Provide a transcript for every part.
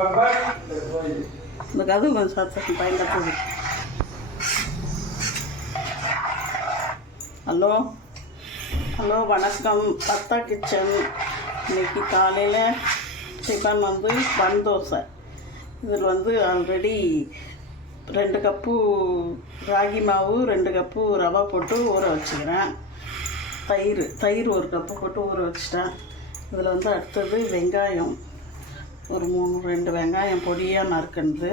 இந்த கதவு கொஞ்சம் சத்தம் பயன்படுத்துது. ஹலோ ஹலோ வணக்கம், பத்தா கிச்சன். இன்றைக்கி காலையில் டிஃபன் வந்து பன் தோசை. இதில் வந்து ஆல்ரெடி 2 கப்பு ராகி மாவு, 2 கப்பு ரவா போட்டு ஊற வச்சுக்கிறேன். தயிர் 1 கப்பு போட்டு ஊற வச்சுட்டேன். இதில் வந்து அடுத்தது வெங்காயம் ஒரு 2 வெங்காயம் பொடியாக நறுக்குனது,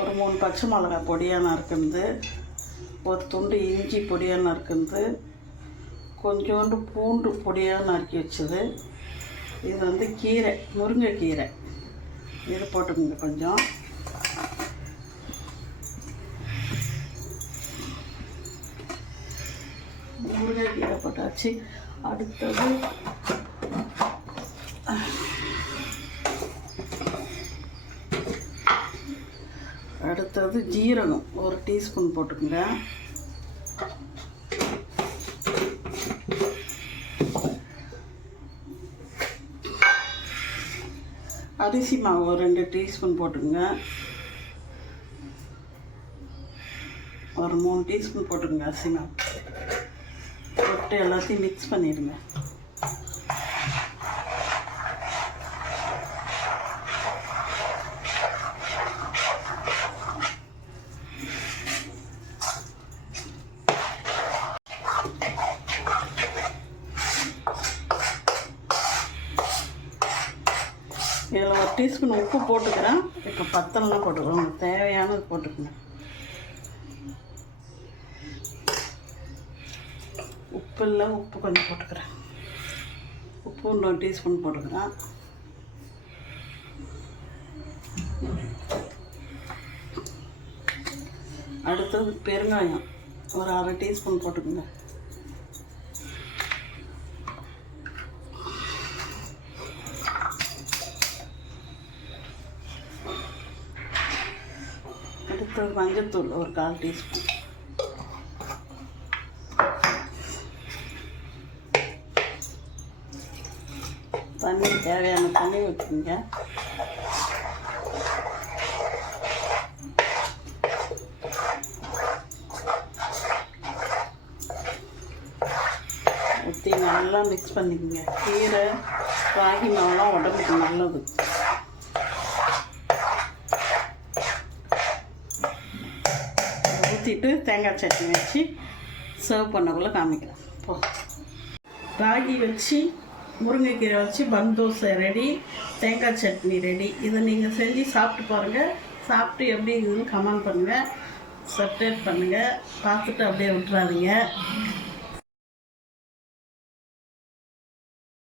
ஒரு 3 பச்சை மிளகாய் பொடியாக நறுக்குனது, ஒரு துண்டு இஞ்சி பொடியாக நறுக்குனது, கொஞ்சோண்டு பூண்டு பொடியாக நறுக்கி வச்சது. இது வந்து கீரை, முருங்கைக்கீரை. இது போட்டுக்கோங்க கொஞ்சம். முருங்கைக்கீரை போட்டாச்சு. அடுத்தது ஜீரகம் 1 டீஸ்பூன் போட்டுக்கோங்க. அரிசி மாவு 2 டீஸ்பூன் போட்டுக்கோங்க. ஒரு 3 டீஸ்பூன் போட்டுக்கோங்க அரிசி மாவு. போட்டு எல்லாத்தையும் மிக்ஸ் பண்ணிடுங்க. இதில் 1 டீஸ்பூன் உப்பு போட்டுக்கிறேன். இப்போ பத்தலாம் போட்டுக்கிறோம், உங்களுக்கு தேவையானது போட்டுக்கணும். உப்பு கொஞ்சம் போட்டுக்கிறேன். உப்பு 1 டீஸ்பூன் போட்டுக்கிறேன். அடுத்தது பெருங்காயம் ஒரு 1/2 டீஸ்பூன் போட்டுக்கோங்க. அடுத்தது மஞ்சள்தூள் ஒரு 1/4 டீஸ்பூன். தண்ணி தேவையான தண்ணி ஊற்றிங்க. ஊற்றி நல்லா மிக்ஸ் பண்ணிக்கோங்க. கீரை ராகி மாவுலாம் உடம்புக்கு நல்லது. ஊற்றிட்டு தேங்காய் சட்னி வச்சு சர்வ் பண்ணக்குள்ளே காமிக்கிறேன். ராகி வச்சு முருங்கைக்கீரை வச்சு பன் தோசை ரெடி, தேங்காய் சட்னி ரெடி. இதை நீங்கள் செஞ்சு சாப்பிட்டு பாருங்கள். சாப்பிட்டு எப்படி இருக்குதுன்னு கமெண்ட் பண்ணுங்கள், சப்ஸ்கிரைப் பண்ணுங்கள். பார்த்துட்டு அப்படியே விட்டுறாதீங்க.